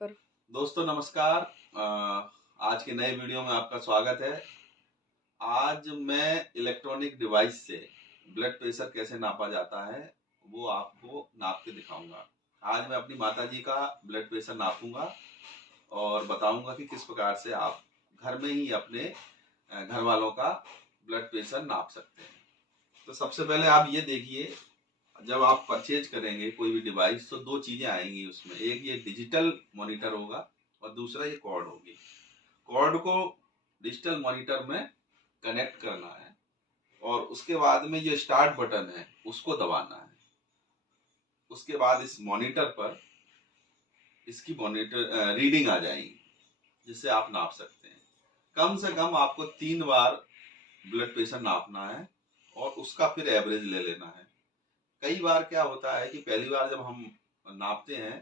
कर दोस्तों नमस्कार। आज के नए वीडियो में आपका स्वागत है। आज मैं इलेक्ट्रॉनिक डिवाइस से ब्लड प्रेशर कैसे नापा जाता है वो आपको नाप के दिखाऊंगा। आज मैं अपनी माताजी का ब्लड प्रेशर नापूंगा और बताऊंगा कि किस प्रकार से आप घर में ही अपने घर वालों का ब्लड प्रेशर नाप सकते हैं। तो सबसे पहले आप ये देखिए, जब आप परचेज करेंगे कोई भी डिवाइस तो दो चीजें आएंगी उसमें। एक ये डिजिटल मॉनिटर होगा और दूसरा ये कॉर्ड होगी। कॉर्ड को डिजिटल मॉनिटर में कनेक्ट करना है और उसके बाद में जो स्टार्ट बटन है उसको दबाना है। उसके बाद इस मॉनिटर पर इसकी मॉनिटर रीडिंग आ जाएगी जिससे आप नाप सकते हैं। कम से कम आपको 3 बार ब्लड प्रेशर नापना है और उसका फिर एवरेज ले लेना है। कई बार क्या होता है कि पहली बार जब हम नापते हैं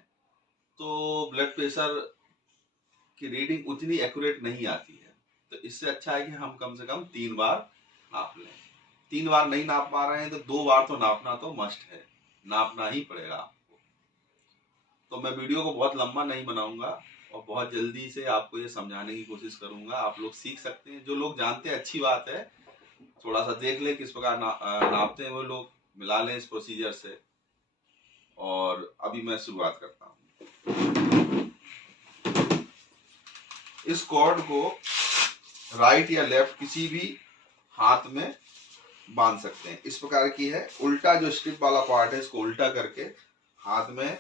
तो ब्लड प्रेशर की रीडिंग उतनी एक्यूरेट नहीं आती है। तो इससे अच्छा है कि हम कम से कम 3 बार नाप लें। 3 बार नहीं नाप पा रहे हैं तो 2 बार तो नापना तो मस्ट है, नापना ही पड़ेगा आपको। तो मैं वीडियो को बहुत लंबा नहीं बनाऊंगा और बहुत जल्दी से आपको ये समझाने की कोशिश करूंगा। आप लोग सीख सकते हैं, जो लोग जानते हैं अच्छी बात है, थोड़ा सा देख ले किस प्रकार नापते हैं वो लोग, मिला लें इस प्रोसीजर से। और अभी मैं शुरुआत करता हूँ। इस कॉर्ड को राइट या लेफ्ट किसी भी हाथ में बांध सकते हैं। इस प्रकार की है, उल्टा जो स्ट्रिप वाला पार्ट है इसको उल्टा करके हाथ में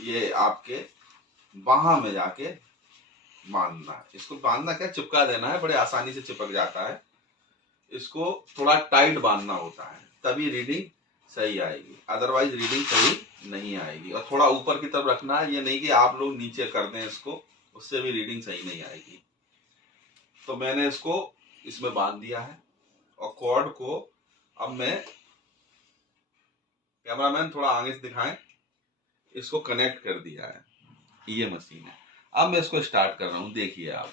ये आपके बाहां में जाके बांधना है। इसको बांधना क्या, चिपका देना है, बड़े आसानी से चिपक जाता है। इसको थोड़ा टाइट बांधना होता है तभी रीडिंग सही आएगी, अदरवाइज रीडिंग सही नहीं आएगी। और थोड़ा ऊपर की तरफ रखना है, ये नहीं कि आप लोग नीचे कर दें इसको, उससे भी रीडिंग सही नहीं आएगी। तो मैंने इसको इसमें बांध दिया है और कॉर्ड को अब मैं, कैमरामैन थोड़ा आगे से दिखाएं, इसको कनेक्ट कर दिया है। ये मशीन है। अब मैं इसको स्टार्ट कर रहा हूं, देखिए आप,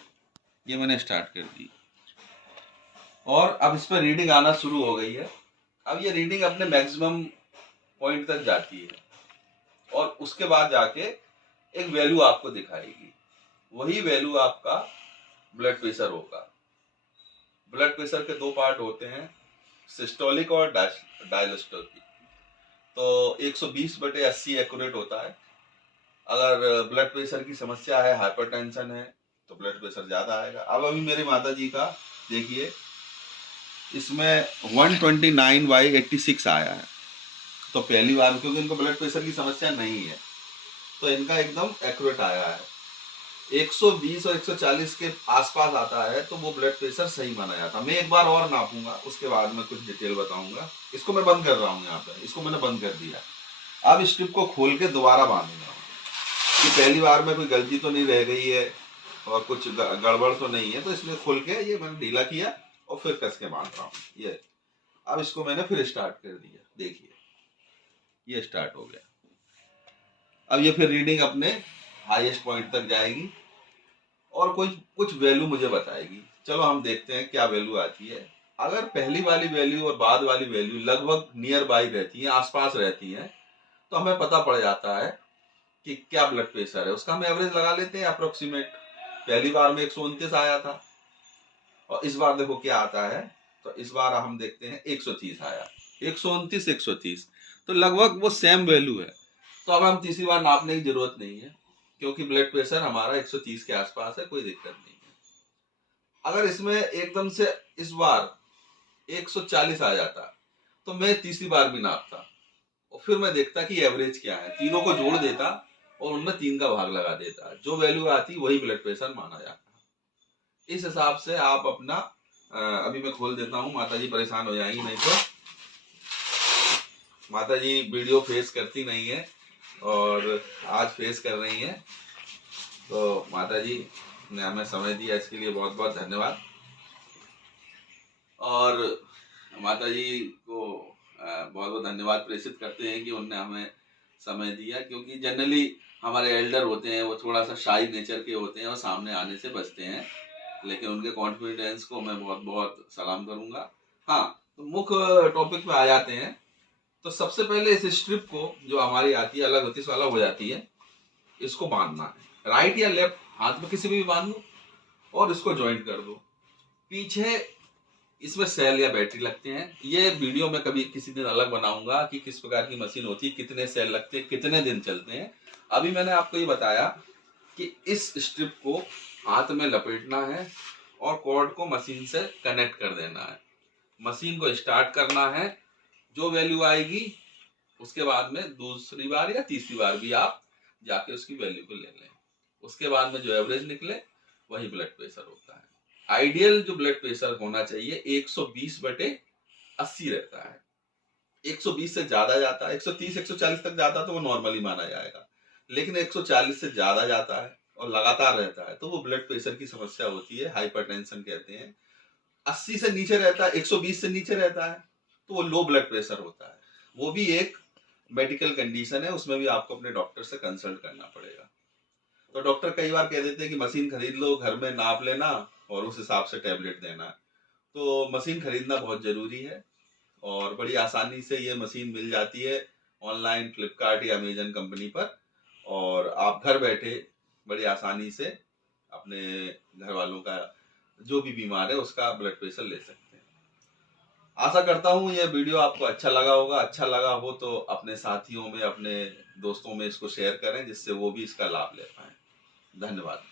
ये मैंने स्टार्ट कर दी और अब इस पर रीडिंग आना शुरू हो गई है। अब ये रीडिंग अपने मैक्सिमम पॉइंट तक जाती है और उसके बाद जाके एक वैल्यू आपको दिखाएगी। वही वैल्यू आपका ब्लड प्रेशर होगा। ब्लड प्रेशर के 2 पार्ट होते हैं, सिस्टोलिक और डायलिस्टोलिक। तो 120/80 एक्यूरेट होता है। अगर ब्लड प्रेशर की समस्या है, हाइपरटेंशन है, तो ब्लड प्रेशर ज्यादा आएगा। अब अभी मेरी माता जी का देखिए, इसमें 129/86 आया है। तो पहली बार, क्योंकि इनको ब्लड प्रेशर की समस्या नहीं है, तो इनका एकदम एक्यूरेट आया है। 120 और 140 के आसपास आता है तो वो ब्लड प्रेशर सही माना जाता है। मैं एक बार और नापूंगा, उसके बाद में कुछ डिटेल बताऊंगा। इसको मैं बंद कर रहा हूँ, यहाँ पे इसको मैंने बंद कर दिया। अब स्ट्रिप को खोल के दोबारा बांधूंगा कि पहली बार में कोई गलती तो नहीं रह गई है और कुछ गड़बड़ तो नहीं है। तो इसलिए खोल के ये मैंने ढीला किया और फिर कस के बांध रहा हूँ ये। अब इसको मैंने फिर स्टार्ट कर दिया, देखिए ये स्टार्ट हो गया। अब ये फिर रीडिंग अपने हाईएस्ट पॉइंट तक जाएगी और कुछ कुछ वैल्यू मुझे बताएगी। चलो हम देखते हैं क्या वैल्यू आती है। अगर पहली वाली वैल्यू और बाद वाली वैल्यू लगभग नियर बाई रहती है, आसपास रहती है, तो हमें पता पड़ जाता है कि क्या ब्लड प्रेशर है। उसका हम एवरेज लगा लेते हैं अप्रोक्सीमेट। पहली बार में 129 आया था और इस बार देखो क्या आता है। तो इस बार हम देखते हैं 130 आया, 129 130, तो लगभग वो सेम वैल्यू है। तो अब हम तीसरी बार नापने की जरूरत नहीं है क्योंकि ब्लड प्रेशर हमारा 130 के आसपास है, कोई दिक्कत नहीं है। अगर इसमें एकदम से इस बार 140 आ जाता तो मैं तीसरी बार भी नापता और फिर मैं देखता कि एवरेज क्या है, तीनों को जोड़ देता और उनमें 3 का भाग लगा देता। जो वैल्यू आती वही ब्लड प्रेशर माना जाता। इस हिसाब से आप अपना अभी मैं खोल देता हूँ, माता जी परेशान हो जाएंगी नहीं तो। माता जी वीडियो फेस करती नहीं है और आज फेस कर रही हैं, तो माता जी ने हमें समय दिया, इसके लिए बहुत बहुत धन्यवाद। और माता जी को बहुत बहुत धन्यवाद प्रेषित करते हैं कि उनने हमें समय दिया, क्योंकि जनरली हमारे एल्डर होते हैं वो थोड़ा सा शाई नेचर के होते हैं और सामने आने से बचते हैं, लेकिन उनके कॉन्फिडेंस को मैं बहुत बहुत सलाम करूंगा। हाँ, तो मुख्य टॉपिक पे आ जाते हैं। तो सबसे पहले इस स्ट्रिप को जो हमारी आती है, अलग होती वाला हो जाती है, इसको बांधना है, राइट या लेफ्ट हाथ में किसी भी बांध लो और इसको ज्वाइंट कर दो। पीछे इसमें सेल या बैटरी लगते हैं। ये वीडियो में कभी किसी दिन अलग बनाऊंगा कि किस प्रकार की मशीन होती है, कितने सेल लगते हैं, कितने दिन चलते हैं। अभी मैंने आपको ये बताया कि इस स्ट्रिप को हाथ में लपेटना है और कॉर्ड को मशीन से कनेक्ट कर देना है। मशीन को स्टार्ट करना है, जो वैल्यू आएगी उसके बाद में दूसरी बार या तीसरी बार भी आप जाके उसकी वैल्यू को ले लें। उसके बाद में जो एवरेज निकले वही ब्लड प्रेशर होता है। आइडियल जो ब्लड प्रेशर होना चाहिए 120/80 रहता है। 120 से ज्यादा जाता है, 130 140 तक जाता है तो वो नॉर्मली माना जाएगा, लेकिन 140 से ज्यादा जाता है और लगातार रहता है तो वो ब्लड प्रेशर की समस्या होती है, हाइपरटेंशन कहते हैं। 80 से नीचे रहता है, 120 से नीचे रहता है तो वो लो ब्लड प्रेशर होता है। वो भी एक मेडिकल कंडीशन है, उसमें भी आपको अपने डॉक्टर से कंसल्ट करना पड़ेगा। तो डॉक्टर कई बार कह देते हैं कि मशीन खरीद लो, घर में नाप लेना और उस हिसाब से टैबलेट देना। तो मशीन खरीदना बहुत जरूरी है और बड़ी आसानी से ये मशीन मिल जाती है ऑनलाइन फ्लिपकार्ट या अमेजन कंपनी पर, और आप घर बैठे बड़ी आसानी से अपने घर वालों का जो भी बीमार है उसका ब्लड प्रेशर ले सकते हैं। आशा करता हूँ यह वीडियो आपको अच्छा लगा होगा। अच्छा लगा हो तो अपने साथियों में, अपने दोस्तों में इसको शेयर करें जिससे वो भी इसका लाभ ले पाए। धन्यवाद।